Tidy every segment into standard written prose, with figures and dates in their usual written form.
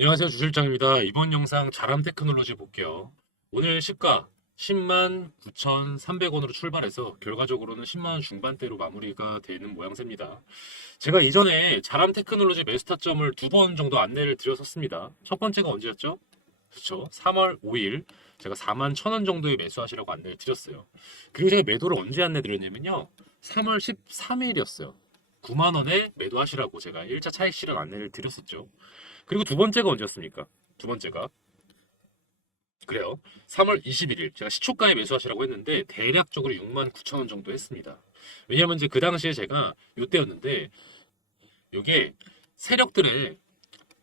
안녕하세요, 주실장입니다. 이번 영상 자람 테크놀로지 볼게요. 오늘 시가 10만 9,300원으로 출발해서 결과적으로는 10만 원 중반대로 마무리가 되는 모양새입니다. 제가 이전에 자람 테크놀로지 매수 타점을 두 번 정도 안내를 드렸었습니다. 첫 번째가 언제였죠? 그렇죠. 3월 5일 제가 4만 1,000원 정도에 매수하시라고 안내를 드렸어요. 그리고 제가 매도를 언제 안내 드렸냐면요. 3월 13일이었어요. 9만 원에 매도하시라고 제가 1차 차익 실현 안내를 드렸었죠. 그리고 두 번째가 언제였습니까? 두 번째가 그래요. 3월 21일 제가 시초가에 매수하시라고 했는데 대략적으로 6만 9천 원 정도 했습니다. 왜냐면 이제 그 당시에 제가 요때였는데 요게 세력들의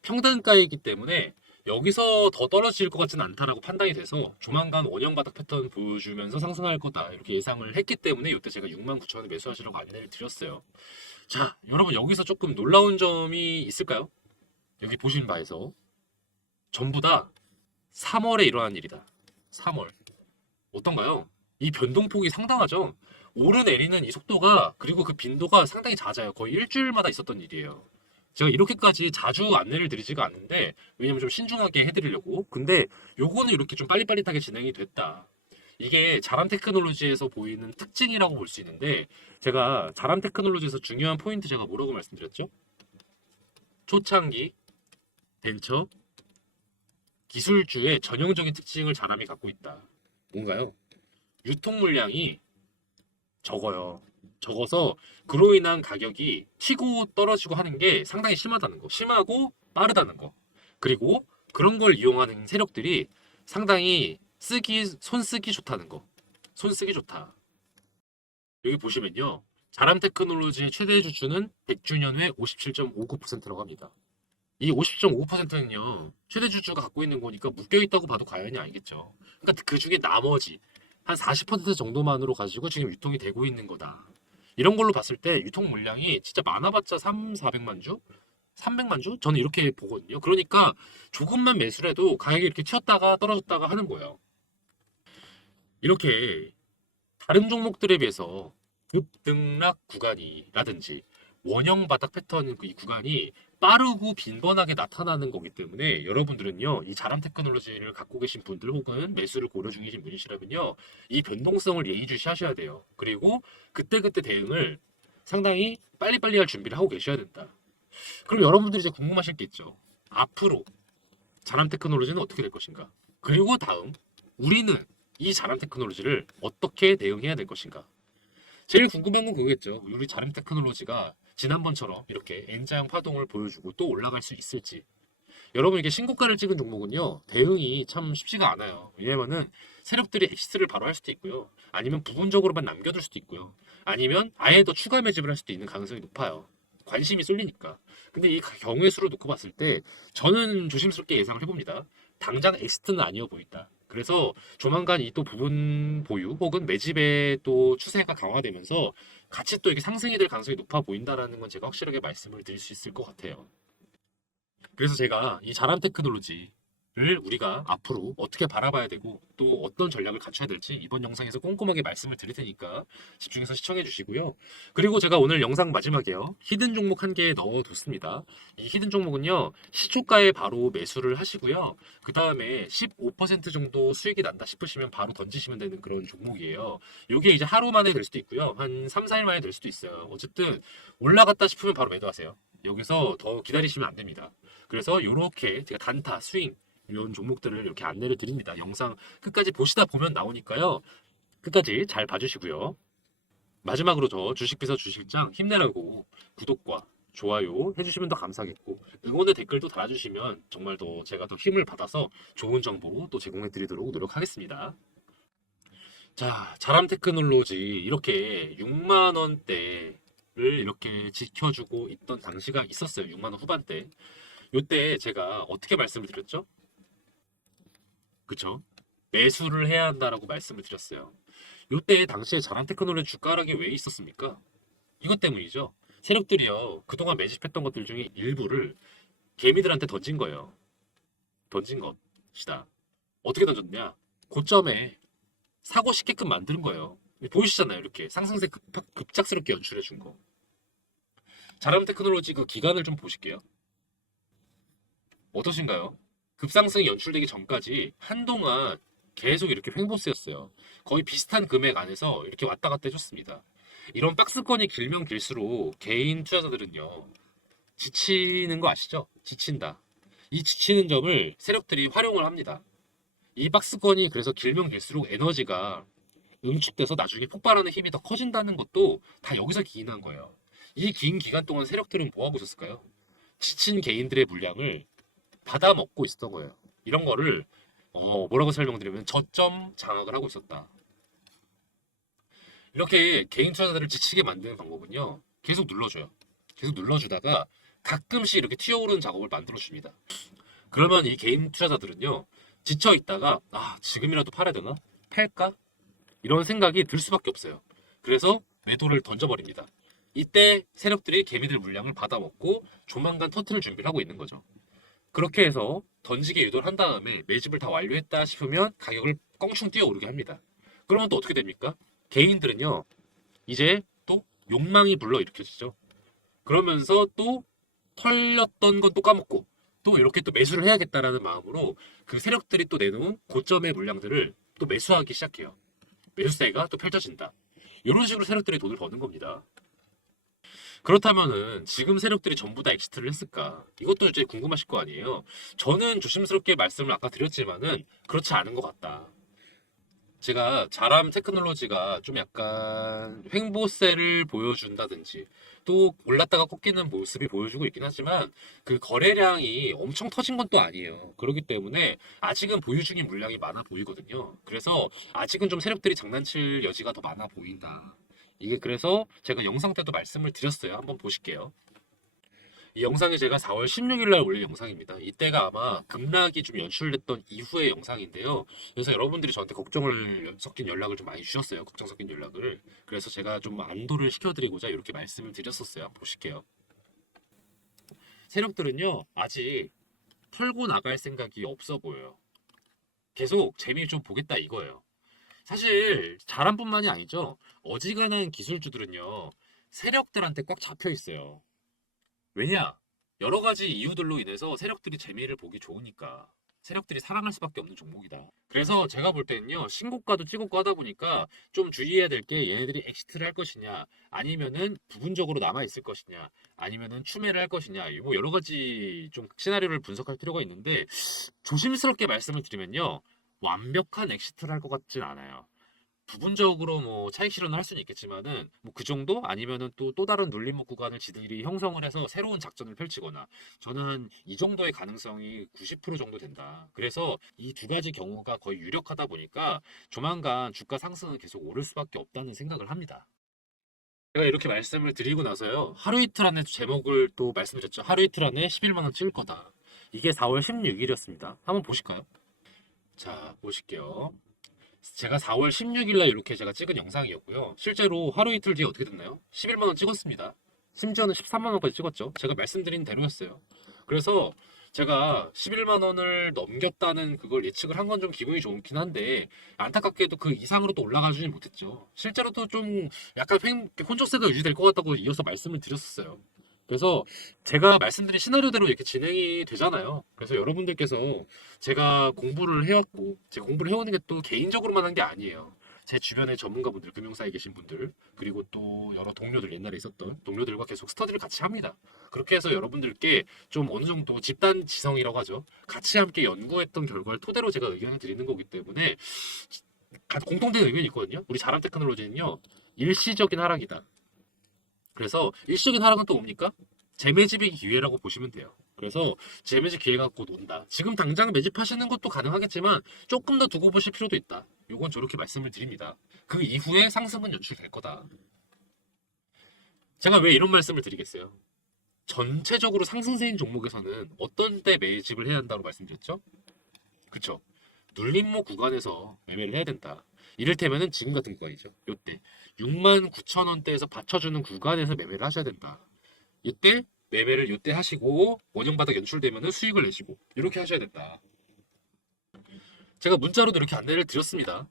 평단가이기 때문에 여기서 더 떨어질 것 같지는 않다라고 판단이 돼서 조만간 원형 바닥 패턴 보여주면서 상승할 거다 이렇게 예상을 했기 때문에 이때 제가 6만 9천 원에 매수하시라고 안내를 드렸어요. 자, 여러분 여기서 조금 놀라운 점이 있을까요? 여기 보신 바에서 전부 다 3월에 일어난 일이다. 3월. 어떤가요? 이 변동폭이 상당하죠? 오르내리는 이 속도가 그리고 그 빈도가 상당히 잦아요. 거의 일주일마다 있었던 일이에요. 제가 이렇게까지 자주 안내를 드리지가 않는데 왜냐면 좀 신중하게 해드리려고. 근데 요거는 이렇게 좀 빨리빨리하게 진행이 됐다. 이게 자람 테크놀로지에서 보이는 특징이라고 볼 수 있는데 제가 자람 테크놀로지에서 중요한 포인트 제가 뭐라고 말씀드렸죠? 초창기, 벤처, 기술주의 전형적인 특징을 자람이 갖고 있다. 뭔가요? 유통 물량이 적어요. 적어서 그로 인한 가격이 튀고 떨어지고 하는 게 상당히 심하다는 거. 심하고 빠르다는 거. 그리고 그런 걸 이용하는 세력들이 상당히 손쓰기 좋다는 거. 손쓰기 좋다. 여기 보시면요. 자람 테크놀로지의 최대 주주는 100주년 회 57.59%라고 합니다. 이 50.5%는요, 최대 주주가 갖고 있는 거니까 묶여있다고 봐도 과연이 아니겠죠. 그러니까 그 중에 나머지 한 40% 정도만으로 가지고 지금 유통이 되고 있는 거다. 이런 걸로 봤을 때 유통 물량이 진짜 많아봤자 3, 400만 주? 300만 주? 저는 이렇게 보거든요. 그러니까 조금만 매수를 해도 가격이 이렇게 튀었다가 떨어졌다가 하는 거예요. 이렇게 다른 종목들에 비해서 급등락 구간이라든지 원형 바닥 패턴 이 구간이 빠르고 빈번하게 나타나는 거기 때문에 여러분들은요, 이 자람 테크놀로지를 갖고 계신 분들 혹은 매수를 고려 중이신 분이시라면요, 이 변동성을 예의주시하셔야 돼요. 그리고 그때그때 대응을 상당히 빨리빨리 할 준비를 하고 계셔야 된다. 그럼 여러분들이 이제 궁금하실 게 있죠. 앞으로 자람 테크놀로지는 어떻게 될 것인가? 그리고 다음, 우리는 이 자람 테크놀로지를 어떻게 대응해야 될 것인가? 제일 궁금한 건 그거겠죠. 우리 자름 테크놀로지가 지난번처럼 이렇게 N자형 파동을 보여주고 또 올라갈 수 있을지. 여러분 이게 신고가를 찍은 종목은요. 대응이 참 쉽지가 않아요. 왜냐면은 세력들이 엑시스를 바로 할 수도 있고요. 아니면 부분적으로만 남겨둘 수도 있고요. 아니면 아예 더 추가 매집을 할 수도 있는 가능성이 높아요. 관심이 쏠리니까. 근데 이 경우의 수를 놓고 봤을 때 저는 조심스럽게 예상을 해봅니다. 당장 엑시트는 아니어 보인다. 그래서 조만간 이 또 부분 보유 혹은 매집의 또 추세가 강화되면서 같이 또 이게 상승이 될 가능성이 높아 보인다라는 건 제가 확실하게 말씀을 드릴 수 있을 것 같아요. 그래서 제가 이 자람 테크놀로지를 우리가 앞으로 어떻게 바라봐야 되고 또 어떤 전략을 갖춰야 될지 이번 영상에서 꼼꼼하게 말씀을 드릴 테니까 집중해서 시청해 주시고요. 그리고 제가 오늘 영상 마지막에요. 히든 종목 한 개 넣어뒀습니다. 이 히든 종목은요. 시초가에 바로 매수를 하시고요. 그 다음에 15% 정도 수익이 난다 싶으시면 바로 던지시면 되는 그런 종목이에요. 이게 이제 하루 만에 될 수도 있고요. 한 3, 4일 만에 될 수도 있어요. 어쨌든 올라갔다 싶으면 바로 매도하세요. 여기서 더 기다리시면 안 됩니다. 그래서 이렇게 제가 단타, 스윙 이런 종목들을 이렇게 안내를 드립니다. 영상 끝까지 보시다 보면 나오니까요. 끝까지 잘 봐주시고요. 마지막으로 저 주식비서 주실장 힘내라고 구독과 좋아요 해주시면 더 감사하겠고 응원의 댓글도 달아주시면 정말 더 제가 더 힘을 받아서 좋은 정보 또 제공해 드리도록 노력하겠습니다. 자, 자람 테크놀로지 이렇게 6만 원대를 이렇게 지켜주고 있던 당시가 있었어요. 6만 원 후반대. 요때 제가 어떻게 말씀을 드렸죠? 그쵸? 매수를 해야 한다라고 말씀을 드렸어요. 요때 당시에 자란 테크놀로지 주가 하락이 왜 있었습니까? 이것 때문이죠. 세력들이요. 그동안 매집했던 것들 중에 일부를 개미들한테 던진 거예요. 던진 것이다. 어떻게 던졌냐? 고점에 사고 싶게끔 만드는 거예요. 보이시잖아요. 이렇게 상승세 급작스럽게 연출해 준 거. 자람 테크놀로지 그 기간을 좀 보실게요. 어떠신가요? 급상승이 연출되기 전까지 한동안 계속 이렇게 횡보세였어요. 거의 비슷한 금액 안에서 이렇게 왔다 갔다 해줬습니다. 이런 박스권이 길면 길수록 개인 투자자들은요, 지치는 거 아시죠? 지친다. 이 지치는 점을 세력들이 활용을 합니다. 이 박스권이 그래서 길면 길수록 에너지가 응축돼서 나중에 폭발하는 힘이 더 커진다는 것도 다 여기서 기인한 거예요. 이 긴 기간 동안 세력들은 뭐 하고 있었을까요? 지친 개인들의 물량을 받아먹고 있었던 거예요. 이런 거를 뭐라고 설명드리면 저점 장악을 하고 있었다. 이렇게 개인 투자자들을 지치게 만드는 방법은요. 계속 눌러줘요. 계속 눌러주다가 가끔씩 이렇게 튀어오르는 작업을 만들어줍니다. 그러면 이 개인 투자자들은요. 지쳐 있다가 지금이라도 팔아야 되나? 팔까? 이런 생각이 들 수밖에 없어요. 그래서 매도를 던져버립니다. 이때 세력들이 개미들 물량을 받아먹고 조만간 터트릴 준비를 하고 있는 거죠. 그렇게 해서 던지게 유도를 한 다음에 매집을 다 완료했다 싶으면 가격을 껑충 뛰어오르게 합니다. 그러면 또 어떻게 됩니까? 개인들은요, 이제 또 욕망이 불러일으켜지죠. 그러면서 또 털렸던 건 또 까먹고 또 이렇게 또 매수를 해야겠다라는 마음으로 그 세력들이 또 내놓은 고점의 물량들을 또 매수하기 시작해요. 매수세가 또 펼쳐진다. 이런 식으로 세력들이 돈을 버는 겁니다. 그렇다면은 지금 세력들이 전부 다 엑시트를 했을까? 이것도 이제 궁금하실 거 아니에요. 저는 조심스럽게 말씀을 아까 드렸지만은 그렇지 않은 것 같다. 제가 자람 테크놀로지가 좀 약간 횡보세를 보여준다든지 또 올랐다가 꺾이는 모습이 보여주고 있긴 하지만 그 거래량이 엄청 터진 건 또 아니에요. 그렇기 때문에 아직은 보유 중인 물량이 많아 보이거든요. 그래서 아직은 좀 세력들이 장난칠 여지가 더 많아 보인다. 이게 그래서 제가 영상 때도 말씀을 드렸어요. 한번 보실게요. 이 영상이 제가 4월 16일 날 올린 영상입니다. 이때가 아마 급락이 좀 연출됐던 이후의 영상인데요. 그래서 여러분들이 저한테 걱정을 섞인 연락을 좀 많이 주셨어요. 걱정 섞인 연락을. 그래서 제가 좀 안도를 시켜드리고자 이렇게 말씀을 드렸었어요. 한번 보실게요. 세력들은요, 아직 털고 나갈 생각이 없어 보여요. 계속 재미를 좀 보겠다 이거예요. 사실 자람뿐만이 아니죠. 어지간한 기술주들은요, 세력들한테 꽉 잡혀 있어요. 왜냐? 여러 가지 이유들로 인해서 세력들이 재미를 보기 좋으니까. 세력들이 사랑할 수밖에 없는 종목이다. 그래서 제가 볼 때는요, 신고가도 찍었고 하다 보니까 좀 주의해야 될 게 얘네들이 엑시트를 할 것이냐, 아니면은 부분적으로 남아있을 것이냐, 아니면은 추매를 할 것이냐, 뭐 여러 가지 좀 시나리오를 분석할 필요가 있는데, 조심스럽게 말씀을 드리면요, 완벽한 엑시트를 할 것 같진 않아요. 부분적으로 뭐 차익 실현을 할 수는 있겠지만은 뭐 그 정도 아니면은 또 다른 눌림목 구간을 지들이 형성을 해서 새로운 작전을 펼치거나 저는 이 정도의 가능성이 90% 정도 된다. 그래서 이 두 가지 경우가 거의 유력하다 보니까 조만간 주가 상승은 계속 오를 수밖에 없다는 생각을 합니다. 제가 이렇게 말씀을 드리고 나서요. 하루 이틀 안에 제목을 또 말씀드렸죠. 하루 이틀 안에 11만 원 찍을 거다. 이게 4월 16일이었습니다. 한번 보실까요? 자, 보실게요. 제가 4월 16일 날 이렇게 제가 찍은 영상이었고요. 실제로 하루 이틀 뒤에 어떻게 됐나요? 11만 원 찍었습니다. 심지어는 13만 원까지 찍었죠. 제가 말씀드린 대로였어요. 그래서 제가 11만 원을 넘겼다는 그걸 예측을 한 건 좀 기분이 좋긴 한데 안타깝게도 그 이상으로 또 올라가지는 못했죠. 실제로도 좀 약간 혼조세가 유지될 것 같다고 이어서 말씀을 드렸었어요. 그래서 제가 말씀드린 시나리오대로 이렇게 진행이 되잖아요. 그래서 여러분들께서 제가 공부를 해왔고, 제 공부를 해오는 게 또 개인적으로만 한 게 아니에요. 제 주변의 전문가분들, 금융사에 계신 분들, 그리고 또 여러 동료들, 옛날에 있었던 동료들과 계속 스터디를 같이 합니다. 그렇게 해서 여러분들께 좀 어느 정도 집단 지성이라고 하죠. 같이 함께 연구했던 결과를 토대로 제가 의견을 드리는 거기 때문에 공통된 의견이 있거든요. 우리 자람 테크놀로지는요, 일시적인 하락이다. 그래서 일시적인 하락은 또 뭡니까? 재매집의 기회라고 보시면 돼요. 그래서 재매집 기회가 곧 온다. 지금 당장 매집하시는 것도 가능하겠지만 조금 더 두고 보실 필요도 있다. 요건 저렇게 말씀을 드립니다. 그 이후에 상승은 연출될 거다. 제가 왜 이런 말씀을 드리겠어요? 전체적으로 상승세인 종목에서는 어떤 때 매집을 해야 한다고 말씀드렸죠? 그쵸? 눌림목 구간에서 매매를 해야 된다. 이를테면은 지금 같은 구간이죠. 요때 69,000원대에서 받쳐주는 구간에서 매매를 하셔야 된다. 이때 매매를 요때 하시고 원형 바닥 연출되면은 수익을 내시고 이렇게 하셔야 된다. 제가 문자로도 이렇게 안내를 드렸습니다.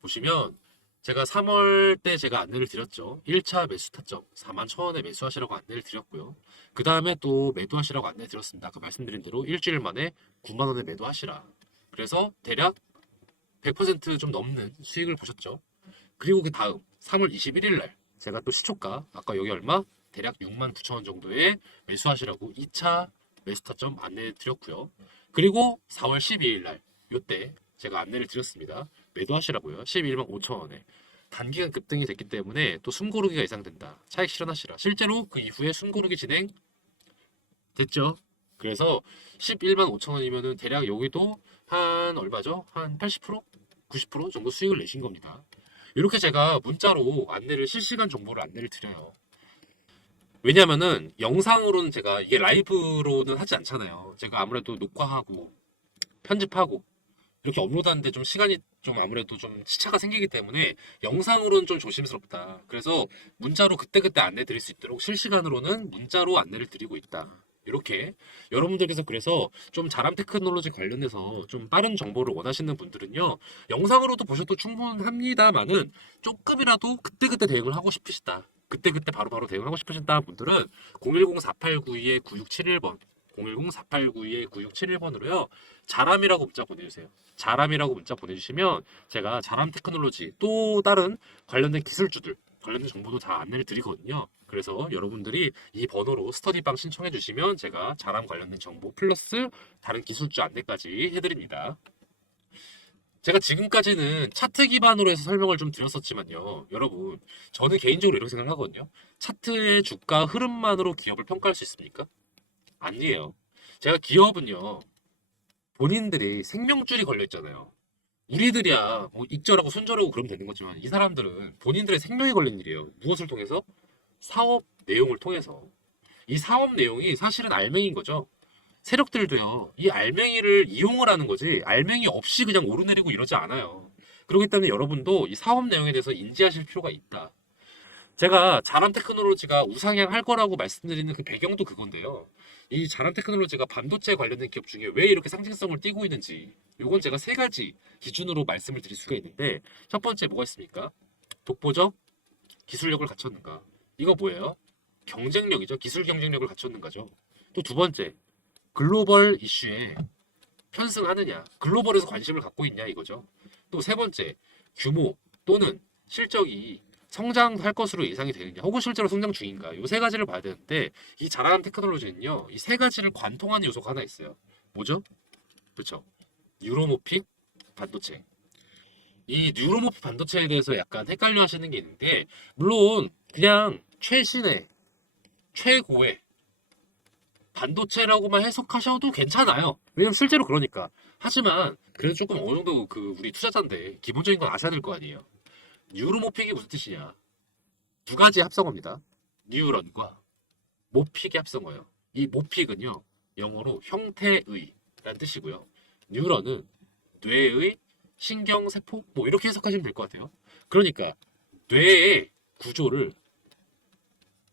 보시면 제가 3월 때 제가 안내를 드렸죠. 1차 매수 타점 41,000원에 매수하시라고 안내를 드렸고요. 그 다음에 또 매도하시라고 안내 드렸습니다. 아까 말씀드린 대로 일주일 만에 9만 원에 매도하시라. 그래서 대략 100%좀 넘는 수익을 보셨죠. 그리고 그 다음 3월 21일 날 제가 또 시초가 아까 여기 얼마? 대략 69,000원 정도에 매수하시라고 2차 매수 타점 안내 드렸고요. 그리고 4월 12일 날 요때 제가 안내를 드렸습니다. 매도하시라고요. 11만 5천원에. 단기간 급등이 됐기 때문에 또 숨고르기가 예상된다. 차익 실현하시라. 실제로 그 이후에 숨고르기 진행됐죠. 그래서 11만 5천원이면은 대략 여기도 한 얼마죠? 한 80%? 90% 정도 수익을 내신 겁니다. 이렇게 제가 문자로 안내를 실시간 정보를 안내를 드려요. 왜냐면은 영상으로는 제가 이게 라이브로는 하지 않잖아요. 제가 아무래도 녹화하고 편집하고 이렇게 업로드하는데 좀 시간이 좀 아무래도 좀 시차가 생기기 때문에 영상으로는 좀 조심스럽다. 그래서 문자로 그때그때 안내 드릴 수 있도록 실시간으로는 문자로 안내를 드리고 있다. 이렇게 여러분들께서 그래서 좀 자람 테크놀로지 관련해서 좀 빠른 정보를 원하시는 분들은요. 영상으로도 보셔도 충분합니다만은 조금이라도 그때그때 대응을 하고 싶으시다. 그때그때 바로바로 대응하고 싶으신다 분들은 010-4892-9671번 010-4892-9671번으로요. 자람이라고 문자 보내주세요. 자람이라고 문자 보내주시면 제가 자람 테크놀로지 또 다른 관련된 기술주들 관련된 정보도 다 안내를 드리거든요. 그래서 여러분들이 이 번호로 스터디방 신청해 주시면 제가 자람 관련된 정보 플러스 다른 기술주 안내까지 해드립니다. 제가 지금까지는 차트 기반으로 해서 설명을 좀 드렸었지만요. 여러분, 저는 개인적으로 이렇게 생각하거든요. 차트의 주가 흐름만으로 기업을 평가할 수 있습니까? 아니에요. 제가 기업은요, 본인들이 생명줄이 걸려 있잖아요. 우리들이야 뭐 익절하고 손절하고 그러면 되는 거지만 이 사람들은 본인들의 생명이 걸린 일이에요. 무엇을 통해서? 사업 내용을 통해서. 이 사업 내용이 사실은 알맹이인 거죠. 세력들도요. 이 알맹이를 이용을 하는 거지 알맹이 없이 그냥 오르내리고 이러지 않아요. 그렇기 때문에 여러분도 이 사업 내용에 대해서 인지하실 필요가 있다. 제가 자람 테크놀로지가 우상향 할 거라고 말씀드리는 그 배경도 그건데요. 이 자람 테크놀로지가 반도체 관련된 기업 중에 왜 이렇게 상징성을 띠고 있는지 요건 제가 세 가지 기준으로 말씀을 드릴 수가 있는데 첫 번째 뭐가 있습니까? 독보적 기술력을 갖췄는가? 이거 뭐예요? 경쟁력이죠. 기술 경쟁력을 갖췄는가죠. 또 두 번째 글로벌 이슈에 편승하느냐? 글로벌에서 관심을 갖고 있냐 이거죠. 또 세 번째 규모 또는 실적이 성장할 것으로 예상이 되느냐 혹은 실제로 성장 중인가 이 세 가지를 봐야 되는데 이 자라남 테크놀로지는요 이 세 가지를 관통하는 요소가 하나 있어요. 뭐죠? 그렇죠. 뉴로모픽 반도체. 이 뉴로모픽 반도체에 대해서 약간 헷갈려 하시는 게 있는데 물론 그냥 최신의 최고의 반도체라고만 해석하셔도 괜찮아요. 왜냐면 실제로 그러니까. 하지만 그래도 조금 어느 정도 그 우리 투자자인데 기본적인 건 아셔야 될 거 아니에요. 뉴로모픽이 무슨 뜻이냐? 두 가지 합성어입니다. 뉴런과 모픽의 합성어예요. 이 모픽은요, 영어로 형태의라는 뜻이고요. 뉴런은 뇌의 신경세포 뭐 이렇게 해석하시면 될 것 같아요. 그러니까 뇌의 구조를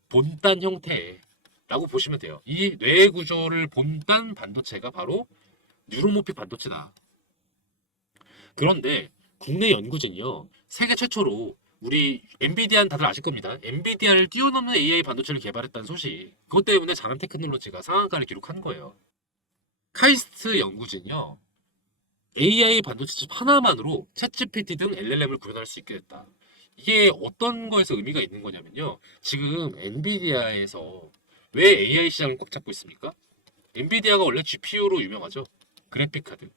본딴 형태라고 보시면 돼요. 이 뇌의 구조를 본딴 반도체가 바로 뉴로모픽 반도체다. 그런데 국내 연구진이요. 세계 최초로 우리 엔비디아는 다들 아실 겁니다. 엔비디아를 뛰어넘는 AI 반도체를 개발했다는 소식. 그것 때문에 자람 테크놀로지가 상한가를 기록한 거예요. 카이스트 연구진이요. AI 반도체 칩 하나만으로 챗GPT 등 LLM을 구현할 수 있게 됐다. 이게 어떤 거에서 의미가 있는 거냐면요. 지금 엔비디아에서 왜 AI 시장을 꽉 잡고 있습니까? 엔비디아가 원래 GPU로 유명하죠. 그래픽 카드.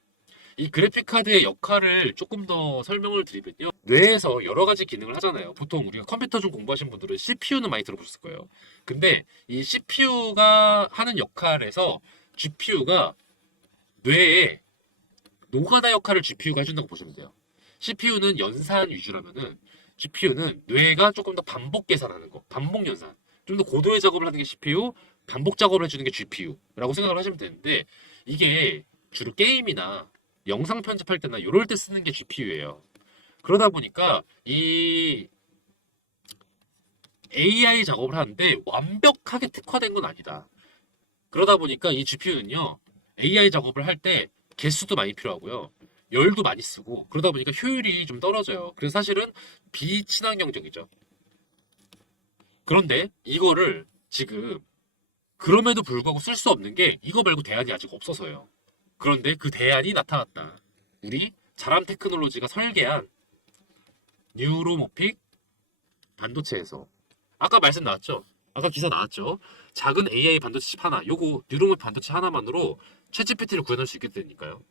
이 그래픽 카드의 역할을 조금 더 설명을 드리면요. 뇌에서 여러 가지 기능을 하잖아요. 보통 우리가 컴퓨터 좀 공부하신 분들은 CPU는 많이 들어보셨을 거예요. 근데 이 CPU가 하는 역할에서 GPU가 뇌에 노가다 역할을 GPU가 해준다고 보시면 돼요. CPU는 연산 위주라면은 GPU는 뇌가 조금 더 반복 계산하는 거, 반복 연산. 좀 더 고도의 작업을 하는 게 CPU, 반복 작업을 해주는 게 GPU라고 생각을 하시면 되는데 이게 주로 게임이나 영상 편집할 때나 이럴 때 쓰는 게 GPU예요. 그러다 보니까 이 AI 작업을 하는데 완벽하게 특화된 건 아니다. 그러다 보니까 이 GPU는요 AI 작업을 할 때 개수도 많이 필요하고요. 열도 많이 쓰고 그러다 보니까 효율이 좀 떨어져요. 그래서 사실은 비친환경적이죠. 그런데 이거를 지금 그럼에도 불구하고 쓸 수 없는 게 이거 말고 대안이 아직 없어서요. 그런데 그 대안이 나타났다. 우리 자람 테크놀로지가 설계한 뉴로모픽 반도체에서 아까 말씀 나왔죠? 아까 기사 나왔죠? 작은 AI 반도체 칩 하나, 요거 뉴로모픽 반도체 하나만으로 챗GPT를 구현할 수 있게 되니까요.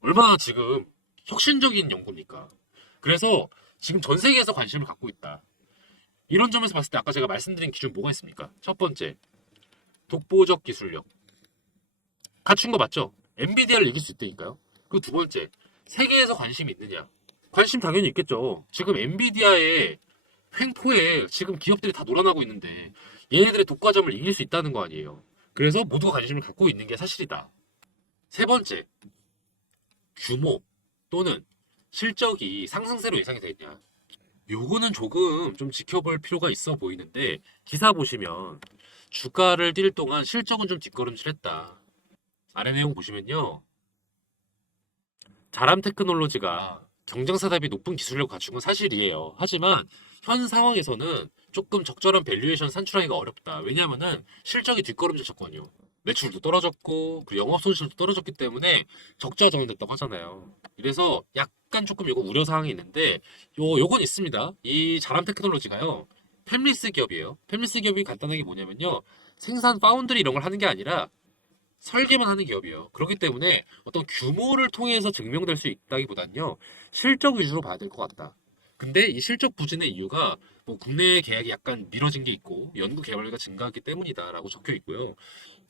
얼마나 지금 혁신적인 연구입니까? 그래서 지금 전 세계에서 관심을 갖고 있다. 이런 점에서 봤을 때 아까 제가 말씀드린 기준 뭐가 있습니까? 첫 번째, 독보적 기술력. 갖춘 거 맞죠? 엔비디아를 이길 수 있다니까요. 그 두 번째, 세계에서 관심이 있느냐? 관심 당연히 있겠죠. 지금 엔비디아의 횡포에 지금 기업들이 다 놀아나고 있는데 얘네들의 독과점을 이길 수 있다는 거 아니에요. 그래서 모두가 관심을 갖고 있는 게 사실이다. 세 번째, 규모 또는 실적이 상승세로 예상이 되냐. 요거는 조금 좀 지켜볼 필요가 있어 보이는데 기사 보시면 주가를 뛸 동안 실적은 좀 뒷걸음질했다. 아래 내용 보시면요. 자람 테크놀로지가 경쟁사 대비 높은 기술력을 갖춘 건 사실이에요. 하지만 현 상황에서는 조금 적절한 밸류에이션 산출하기가 어렵다. 왜냐하면은 실적이 뒷걸음질 쳤거든요. 매출도 떨어졌고 그리고 영업 손실도 떨어졌기 때문에 적자 전환됐다고 하잖아요. 그래서 약간 조금 이거 우려 사항이 있는데 요건 있습니다. 이 자람 테크놀로지가요. 팹리스 기업이에요. 팹리스 기업이 간단하게 뭐냐면요. 생산 파운드리 이런 걸 하는 게 아니라 설계만 하는 기업이에요. 그렇기 때문에 어떤 규모를 통해서 증명될 수 있다기보단요. 실적 위주로 봐야 될 것 같다. 근데 이 실적 부진의 이유가 뭐 국내 계약이 약간 미뤄진 게 있고 연구 개발비가 증가했기 때문이다라고 적혀 있고요.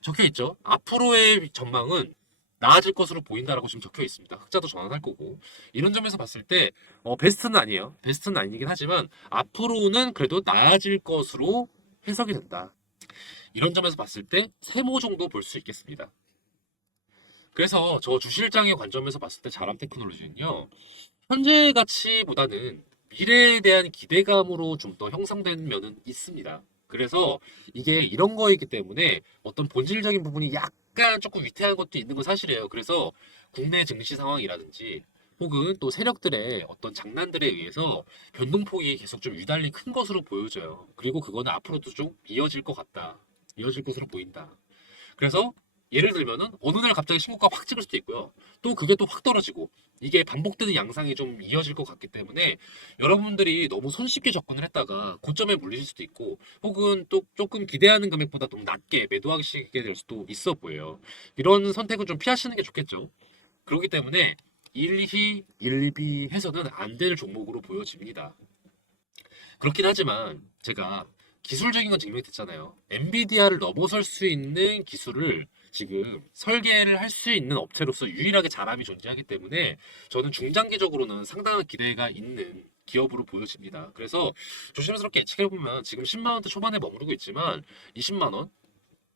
적혀 있죠. 앞으로의 전망은 나아질 것으로 보인다라고 지금 적혀 있습니다. 흑자도 전환할 거고 이런 점에서 봤을 때 베스트는 아니에요. 베스트는 아니긴 하지만 앞으로는 그래도 나아질 것으로 해석이 된다. 이런 점에서 봤을 때 세모 정도 볼 수 있겠습니다. 그래서 저 주실장의 관점에서 봤을 때 자람 테크놀로지는요. 현재 가치보다는 미래에 대한 기대감으로 좀 더 형성된 면은 있습니다. 그래서 이게 이런 거이기 때문에 어떤 본질적인 부분이 약간 조금 위태한 것도 있는 건 사실이에요. 그래서 국내 증시 상황이라든지 혹은 또 세력들의 어떤 장난들에 의해서 변동폭이 계속 좀 유달리 큰 것으로 보여져요. 그리고 그거는 앞으로도 좀 이어질 것 같다. 이어질 것으로 보인다. 그래서 예를 들면은 어느 날 갑자기 신고가 확 찍을 수도 있고요. 또 그게 또 확 떨어지고 이게 반복되는 양상이 좀 이어질 것 같기 때문에 여러분들이 너무 손쉽게 접근을 했다가 고점에 물리실 수도 있고 혹은 또 조금 기대하는 금액보다 좀 낮게 매도하시게 될 수도 있어 보여요. 이런 선택은 좀 피하시는 게 좋겠죠. 그렇기 때문에 1희, 1비 해서는 안 될 종목으로 보여집니다. 그렇긴 하지만 제가 기술적인 건 증명이 됐잖아요. 엔비디아를 넘어설 수 있는 기술을 지금 설계를 할 수 있는 업체로서 유일하게 자람이 존재하기 때문에 저는 중장기적으로는 상당한 기대가 있는 기업으로 보여집니다. 그래서 조심스럽게 예측해보면 지금 10만 원대 초반에 머무르고 있지만 20만 원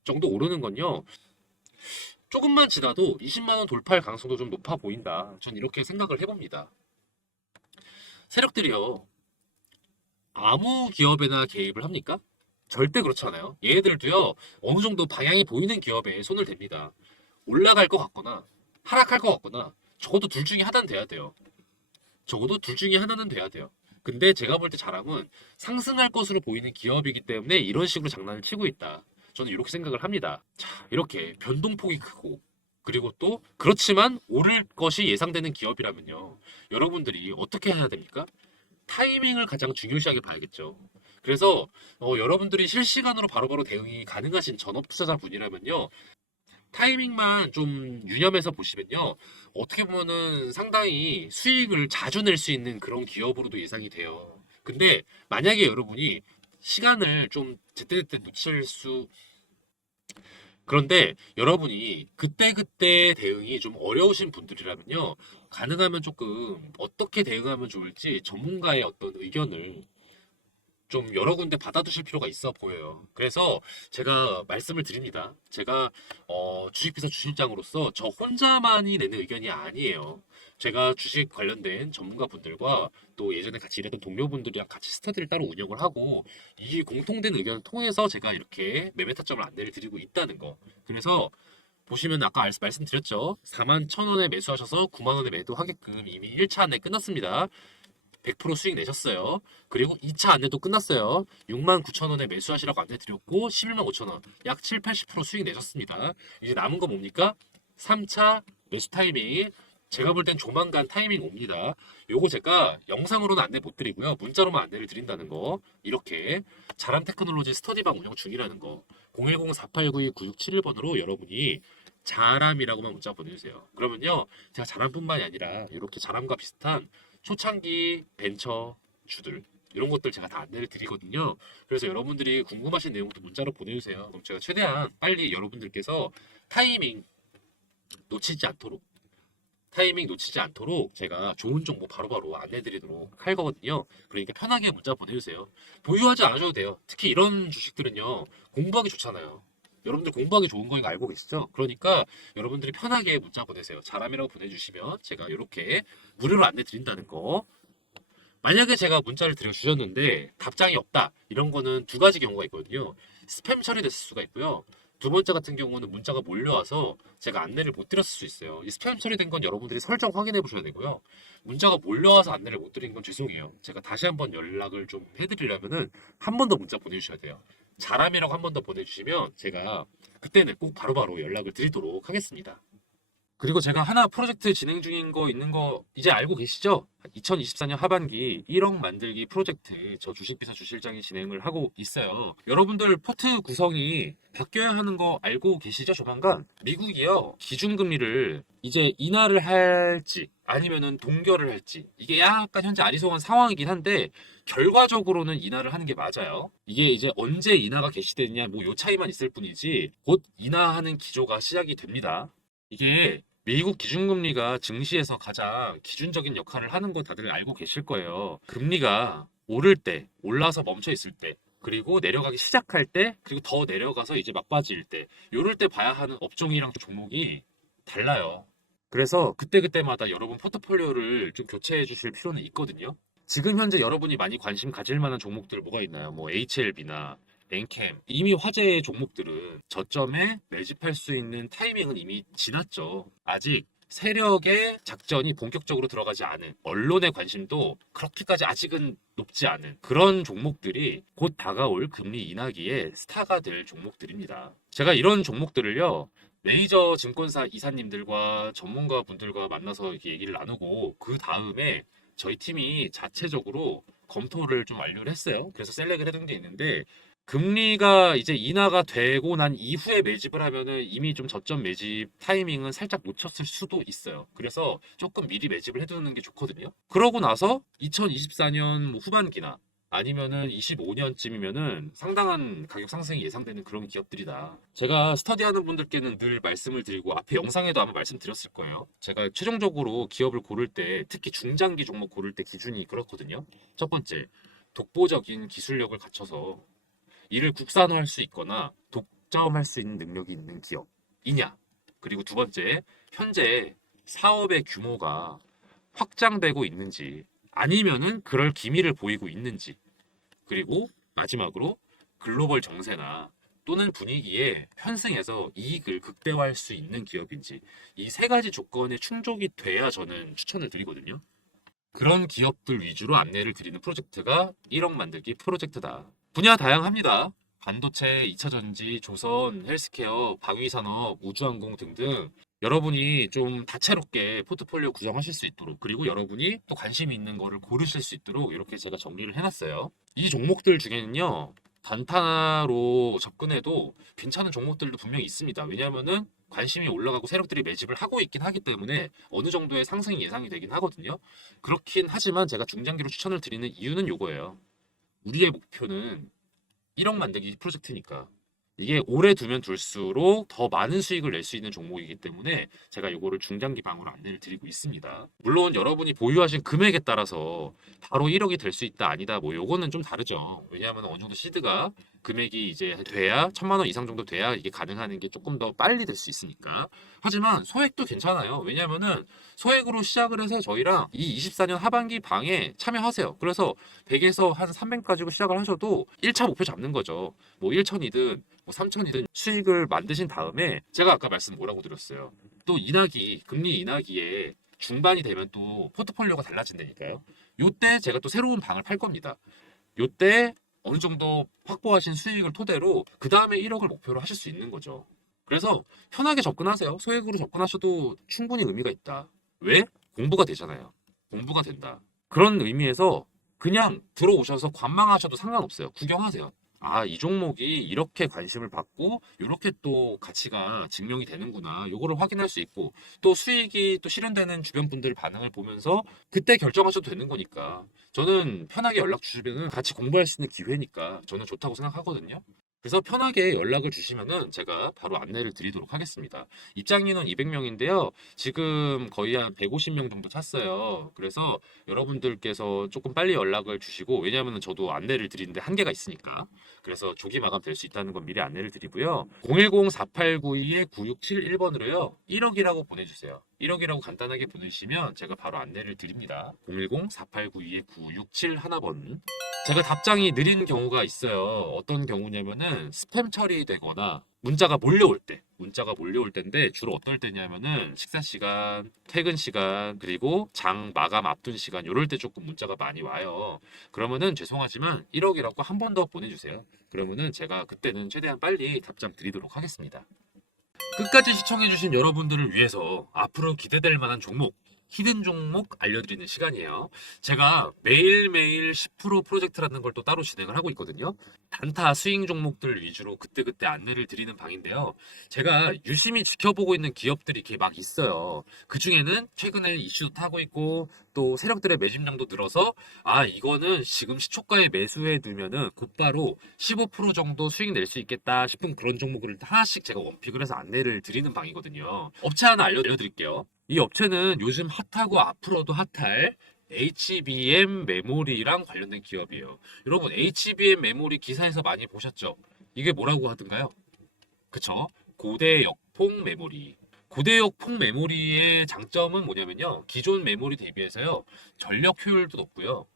정도 오르는 건요. 조금만 지나도 20만 원 돌파할 가능성도 좀 높아 보인다. 전 이렇게 생각을 해봅니다. 세력들이요. 아무 기업에나 개입을 합니까? 절대 그렇지 않아요. 얘네들도요, 어느 정도 방향이 보이는 기업에 손을 댑니다. 올라갈 것 같거나, 하락할 것 같거나, 적어도 둘 중에 하나는 돼야 돼요. 적어도 둘 중에 하나는 돼야 돼요. 근데 제가 볼 때 자람은 상승할 것으로 보이는 기업이기 때문에 이런 식으로 장난을 치고 있다. 저는 이렇게 생각을 합니다. 자, 이렇게 변동폭이 크고, 그리고 또, 그렇지만 오를 것이 예상되는 기업이라면요. 여러분들이 어떻게 해야 됩니까? 타이밍을 가장 중요시하게 봐야겠죠. 그래서 여러분들이 실시간으로 바로바로 대응이 가능하신 전업 투자자분이라면요. 타이밍만 좀 유념해서 보시면요. 어떻게 보면은 상당히 수익을 자주 낼 수 있는 그런 기업으로도 예상이 돼요. 근데 만약에 여러분이 시간을 좀 제때제때 놓칠 수 그런데 여러분이 그때그때 대응이 좀 어려우신 분들이라면요. 가능하면 조금 어떻게 대응하면 좋을지 전문가의 어떤 의견을 좀 여러 군데 받아두실 필요가 있어 보여요. 그래서 제가 말씀을 드립니다. 제가 주식회사 주실장으로서 저 혼자만이 내는 의견이 아니에요. 제가 주식 관련된 전문가분들과 또 예전에 같이 일했던 동료분들이랑 같이 스터디를 따로 운영을 하고 이 공통된 의견을 통해서 제가 이렇게 매매 타점을 안내를 드리고 있다는 거. 그래서 보시면 아까 말씀드렸죠. 41,000원에 매수하셔서 91,000원에 매도하게끔 이미 1차 안내 끝났습니다. 100% 수익 내셨어요. 그리고 2차 안내도 끝났어요. 69,000원에 매수하시라고 안내 드렸고 115,000원, 약 7, 80% 수익 내셨습니다. 이제 남은 거 뭡니까? 3차 매수 타이밍. 제가 볼 땐 조만간 타이밍 옵니다. 요거 제가 영상으로는 안내 못 드리고요. 문자로만 안내를 드린다는 거. 이렇게 자람 테크놀로지 스터디방 운영 중이라는 거. 010-4892-9671번으로 여러분이 자람이라고만 문자 보내주세요. 그러면요, 제가 자람뿐만이 아니라 이렇게 자람과 비슷한 초창기 벤처 주들 이런 것들 제가 다 안내를 드리거든요. 그래서 여러분들이 궁금하신 내용도 문자로 보내주세요. 그럼 제가 최대한 빨리 여러분들께서 타이밍 놓치지 않도록 제가 좋은 정보 바로바로 안내드리도록 할 거거든요. 그러니까 편하게 문자 보내주세요. 보유하지 않으셔도 돼요. 특히 이런 주식들은요, 공부하기 좋잖아요. 여러분들 공부하기 좋은 거인 거 알고 계시죠? 그러니까 여러분들이 편하게 문자 보내세요. 자람이라고 보내주시면 제가 이렇게 무료로 안내 드린다는 거. 만약에 제가 문자를 드려주셨는데 답장이 없다. 이런 거는 두 가지 경우가 있거든요. 스팸 처리됐을 수가 있고요. 두 번째 같은 경우는 문자가 몰려와서 제가 안내를 못 드렸을 수 있어요. 이 스팸 처리된 건 여러분들이 설정 확인해 보셔야 되고요. 문자가 몰려와서 안내를 못 드린 건 죄송해요. 제가 다시 한번 연락을 좀 해드리려면은 한 번 더 문자 보내주셔야 돼요. 자람이라고 한 번 더 보내주시면 제가 그때는 꼭 바로바로 연락을 드리도록 하겠습니다. 그리고 제가 하나 프로젝트 진행 중인 거 있는 거 이제 알고 계시죠? 2024년 하반기 1억 만들기 프로젝트 저 주식비서 주실장이 진행을 하고 있어요. 여러분들 포트 구성이 바뀌어야 하는 거 알고 계시죠? 조만간 미국이요, 기준금리를 이제 인하를 할지 아니면은 동결을 할지, 이게 약간 현재 아리송한 상황이긴 한데 결과적으로는 인하를 하는 게 맞아요. 이게 이제 언제 인하가 개시되느냐 뭐 요 차이만 있을 뿐이지 곧 인하하는 기조가 시작이 됩니다. 이게 미국 기준금리가 증시에서 가장 기준적인 역할을 하는 거 다들 알고 계실 거예요. 금리가 오를 때, 올라서 멈춰 있을 때, 그리고 내려가기 시작할 때, 그리고 더 내려가서 이제 막바지일 때, 요럴 때 봐야 하는 업종이랑 종목이 달라요. 그래서 그때그때마다 여러분 포트폴리오를 좀 교체해 주실 필요는 있거든요. 지금 현재 여러분이 많이 관심 가질 만한 종목들 뭐가 있나요? 뭐 HLB나 엔캠, 이미 화제의 종목들은 저점에 매집할 수 있는 타이밍은 이미 지났죠. 아직 세력의 작전이 본격적으로 들어가지 않은, 언론의 관심도 그렇게까지 아직은 높지 않은 그런 종목들이 곧 다가올 금리 인하기에 스타가 될 종목들입니다. 제가 이런 종목들을요, 메이저 증권사 이사님들과 전문가분들과 만나서 이렇게 얘기를 나누고 그 다음에 저희 팀이 자체적으로 검토를 좀 완료를 했어요. 그래서 셀렉을 해둔 게 있는데, 금리가 이제 인하가 되고 난 이후에 매집을 하면은 이미 좀 저점 매집 타이밍은 살짝 놓쳤을 수도 있어요. 그래서 조금 미리 매집을 해두는 게 좋거든요. 그러고 나서 2024년 후반기나 아니면은 25년쯤이면은 상당한 가격 상승이 예상되는 그런 기업들이다. 제가 스터디하는 분들께는 늘 말씀을 드리고 앞에 영상에도 아마 말씀드렸을 거예요. 제가 최종적으로 기업을 고를 때, 특히 중장기 종목 고를 때 기준이 그렇거든요. 첫 번째, 독보적인 기술력을 갖춰서 이를 국산화할 수 있거나 독점할 수 있는 능력이 있는 기업이냐. 그리고 두 번째, 현재 사업의 규모가 확장되고 있는지 아니면은 그럴 기미를 보이고 있는지. 그리고 마지막으로 글로벌 정세나 또는 분위기에 편승해서 이익을 극대화할 수 있는 기업인지, 이 세 가지 조건에 충족이 돼야 저는 추천을 드리거든요. 그런 기업들 위주로 안내를 드리는 프로젝트가 1억 만들기 프로젝트다. 분야 다양합니다. 반도체, 2차전지, 조선, 헬스케어, 방위산업, 우주항공 등등 여러분이 좀 다채롭게 포트폴리오 구성하실 수 있도록, 그리고 여러분이 또 관심 있는 거를 고르실 수 있도록 이렇게 제가 정리를 해놨어요. 이 종목들 중에는요, 단타로 접근해도 괜찮은 종목들도 분명히 있습니다. 왜냐하면은 관심이 올라가고 세력들이 매집을 하고 있긴 하기 때문에 어느 정도의 상승이 예상이 되긴 하거든요. 그렇긴 하지만 제가 중장기로 추천을 드리는 이유는 요거예요. 우리의 목표는 1억 만들기 프로젝트니까 이게 오래 두면 둘수록 더 많은 수익을 낼 수 있는 종목이기 때문에 제가 이거를 중장기 방으로 안내를 드리고 있습니다. 물론 여러분이 보유하신 금액에 따라서 바로 1억이 될 수 있다 아니다 뭐 요거는 좀 다르죠. 왜냐하면 어느 정도 시드가 금액이 이제 돼야 1,000만 원 이상 정도 돼야 이게 가능한 게 조금 더 빨리 될 수 있으니까. 하지만 소액도 괜찮아요. 왜냐면은 소액으로 시작을 해서 저희랑 이 24년 하반기 방에 참여하세요. 그래서 100에서 한 300 가지고 시작을 하셔도 1차 목표 잡는 거죠. 뭐 1천이든 뭐 3천이든 수익을 만드신 다음에 제가 아까 말씀 뭐라고 드렸어요. 또 인하기, 금리 인하기에 중반이 되면 또 포트폴리오가 달라진다니까요. 요때 제가 또 새로운 방을 팔 겁니다. 요때 어느 정도 확보하신 수익을 토대로 그 다음에 1억을 목표로 하실 수 있는 거죠. 그래서 편하게 접근하세요. 소액으로 접근하셔도 충분히 의미가 있다. 왜? 공부가 되잖아요. 공부가 된다. 그런 의미에서 그냥 들어오셔서 관망하셔도 상관없어요. 구경하세요. 아, 이 종목이 이렇게 관심을 받고 이렇게 또 가치가 증명이 되는구나. 요거를 확인할 수 있고 또 수익이 또 실현되는 주변 분들 반응을 보면서 그때 결정하셔도 되는 거니까 저는 편하게 연락 주시면은 같이 공부할 수 있는 기회니까 저는 좋다고 생각하거든요. 그래서 편하게 연락을 주시면은 제가 바로 안내를 드리도록 하겠습니다. 입장인은 200명인데요. 지금 거의 한 150명 정도 찼어요. 그래서 여러분들께서 조금 빨리 연락을 주시고 왜냐하면 저도 안내를 드리는데 한계가 있으니까 그래서 조기 마감 될 수 있다는 건 미리 안내를 드리고요. 010-4892-9671번으로요. 1억이라고 보내주세요. 1억이라고 간단하게 보내주시면 제가 바로 안내를 드립니다. 010-4892-9671번. 제가 답장이 느린 경우가 있어요. 어떤 경우냐면은 스팸 처리되거나 문자가 몰려올 때인데 주로 어떨 때냐면은 식사 시간, 퇴근 시간, 그리고 장 마감 앞둔 시간 요럴 때 조금 문자가 많이 와요. 그러면은 죄송하지만 1억이라고 한 번 더 보내주세요. 그러면은 제가 그때는 최대한 빨리 답장 드리도록 하겠습니다. 끝까지 시청해주신 여러분들을 위해서 앞으로 기대될 만한 종목, 히든 종목 알려드리는 시간이에요. 제가 매일매일 10% 프로젝트라는 걸 또 따로 진행을 하고 있거든요. 단타 스윙 종목들 위주로 그때그때 안내를 드리는 방인데요. 제가 유심히 지켜보고 있는 기업들이 이렇게 막 있어요. 그 중에는 최근에 이슈도 타고 있고 또 세력들의 매집량도 늘어서 아 이거는 지금 시초가에 매수해 두면은 곧바로 15% 정도 수익 낼 수 있겠다 싶은 그런 종목을 하나씩 제가 원픽을 해서 안내를 드리는 방이거든요. 업체 하나 알려드릴게요. 이 업체는 요즘 핫하고 앞으로도 핫할 HBM 메모리랑 관련된 기업이에요. 여러분 HBM 메모리 기사에서 많이 보셨죠? 이게 뭐라고 하던가요? 그쵸? 고대 역폭 메모리. 고대 역폭 메모리의 장점은 뭐냐면요. 기존 메모리 대비해서요. 전력 효율도 높고요.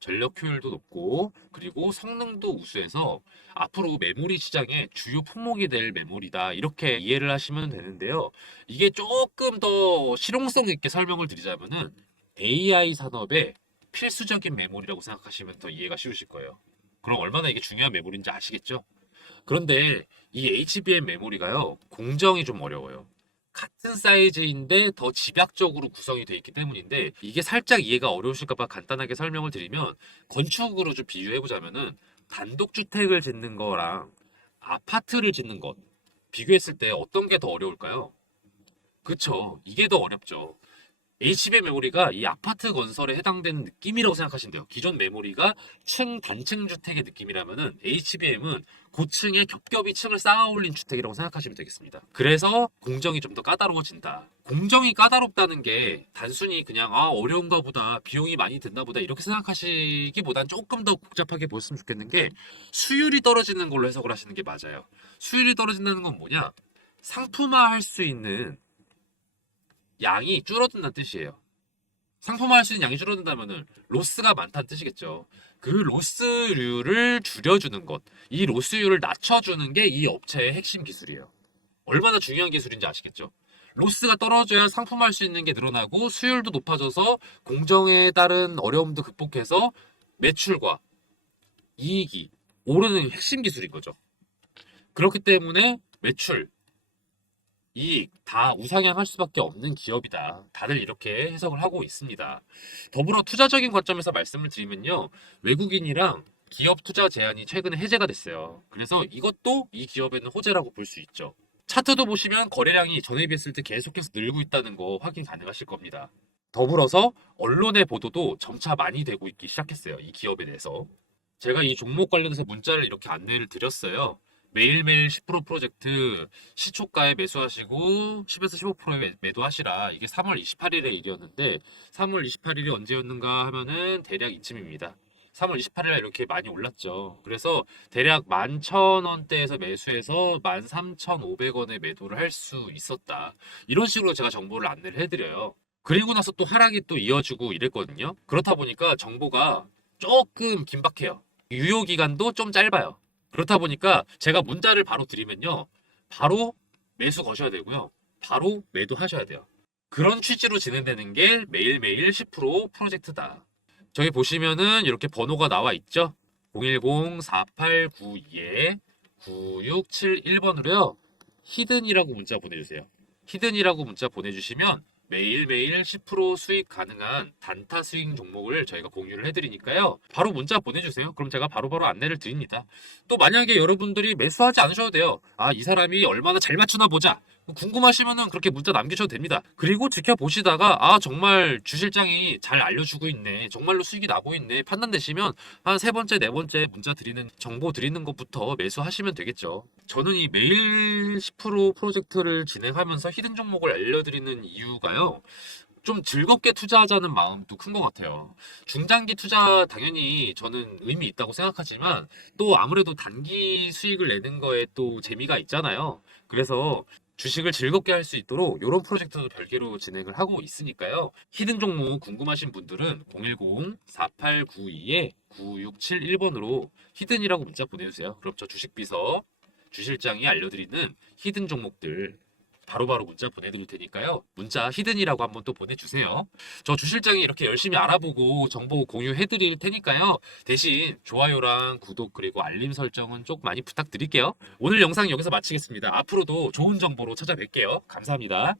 전력 효율도 높고 그리고 성능도 우수해서 앞으로 메모리 시장의 주요 품목이 될 메모리다 이렇게 이해를 하시면 되는데요. 이게 조금 더 실용성 있게 설명을 드리자면은 AI 산업의 필수적인 메모리라고 생각하시면 더 이해가 쉬우실 거예요. 그럼 얼마나 이게 중요한 메모리인지 아시겠죠? 그런데 이 HBM 메모리가요, 공정이 좀 어려워요. 같은 사이즈인데 더 집약적으로 구성이 되어 있기 때문인데 이게 살짝 이해가 어려우실까 봐 간단하게 설명을 드리면 건축으로 좀 비유해 보자면은 단독주택을 짓는 거랑 아파트를 짓는 것 비교했을 때 어떤 게 더 어려울까요? 그쵸. 이게 더 어렵죠. HBM 메모리가 이 아파트 건설에 해당되는 느낌이라고 생각하시면 돼요. 기존 메모리가 단층 주택의 느낌이라면은 HBM은 고층에 겹겹이 층을 쌓아 올린 주택이라고 생각하시면 되겠습니다. 그래서 공정이 좀 더 까다로워진다. 공정이 까다롭다는 게 단순히 그냥 아 어려운가 보다 비용이 많이 든다 보다 이렇게 생각하시기보단 조금 더 복잡하게 보셨으면 좋겠는 게 수율이 떨어지는 걸로 해석을 하시는 게 맞아요. 수율이 떨어진다는 건 뭐냐? 상품화할 수 있는 양이 줄어든다는 뜻이에요. 상품화할 수 있는 양이 줄어든다면은 로스가 많다는 뜻이겠죠. 그 로스율을 줄여주는 것, 이 로스율을 낮춰주는 게 이 업체의 핵심 기술이에요. 얼마나 중요한 기술인지 아시겠죠? 로스가 떨어져야 상품화할 수 있는 게 늘어나고 수율도 높아져서 공정에 따른 어려움도 극복해서 매출과 이익이 오르는 핵심 기술인 거죠. 그렇기 때문에 매출, 이익 다 우상향할 수밖에 없는 기업이다. 다들 이렇게 해석을 하고 있습니다. 더불어 투자적인 관점에서 말씀을 드리면요. 외국인이랑 기업 투자 제한이 최근에 해제가 됐어요. 그래서 이것도 이 기업에는 호재라고 볼 수 있죠. 차트도 보시면 거래량이 전에 비했을 때 계속해서 늘고 있다는 거 확인 가능하실 겁니다. 더불어서 언론의 보도도 점차 많이 되고 있기 시작했어요. 이 기업에 대해서. 제가 이 종목 관련해서 문자를 이렇게 안내를 드렸어요. 매일매일 10% 프로젝트 시초가에 매수하시고 10에서 15%에 매도하시라. 이게 3월 28일의 일이었는데 3월 28일이 언제였는가 하면은 대략 이쯤입니다. 3월 28일 날 이렇게 많이 올랐죠. 그래서 대략 11,000원대에서 매수해서 13,500원에 매도를 할 수 있었다. 이런 식으로 제가 정보를 안내를 해드려요. 그리고 나서 또 하락이 또 이어지고 이랬거든요. 그렇다 보니까 정보가 조금 긴박해요. 유효 기간도 좀 짧아요. 그렇다 보니까 제가 문자를 바로 드리면요. 바로 매수 거셔야 되고요. 바로 매도하셔야 돼요. 그런 취지로 진행되는 게 매일매일 10% 프로젝트다. 저기 보시면은 이렇게 번호가 나와 있죠? 010-4892-9671번으로요. 히든이라고 문자 보내주세요. 히든이라고 문자 보내주시면 매일매일 10% 수익 가능한 단타 스윙 종목을 저희가 공유를 해드리니까요. 바로 문자 보내주세요. 그럼 제가 바로바로 안내를 드립니다. 또 만약에 여러분들이 매수하지 않으셔도 돼요. 아, 이 사람이 얼마나 잘 맞추나 보자. 궁금하시면은 그렇게 문자 남기셔도 됩니다. 그리고 지켜보시다가 아, 정말 주 실장이 잘 알려주고 있네. 정말로 수익이 나고 있네. 판단되시면 한 세 번째, 네 번째 문자 드리는 정보 드리는 것부터 매수하시면 되겠죠. 저는 이 매일 10% 프로젝트를 진행하면서 히든 종목을 알려드리는 이유가요. 좀 즐겁게 투자하자는 마음도 큰 것 같아요. 중장기 투자 당연히 저는 의미 있다고 생각하지만 또 아무래도 단기 수익을 내는 거에 또 재미가 있잖아요. 그래서 주식을 즐겁게 할 수 있도록 이런 프로젝트도 별개로 진행을 하고 있으니까요. 히든 종목 궁금하신 분들은 010-4892-9671번으로 히든이라고 문자 보내주세요. 그럼 저 주식비서 주실장이 알려드리는 히든 종목들 바로바로 문자 보내드릴 테니까요. 문자 히든이라고 한번 또 보내주세요. 저 주실장이 이렇게 열심히 알아보고 정보 공유해드릴 테니까요. 대신 좋아요랑 구독 그리고 알림 설정은 좀 많이 부탁드릴게요. 오늘 영상 여기서 마치겠습니다. 앞으로도 좋은 정보로 찾아뵐게요. 감사합니다.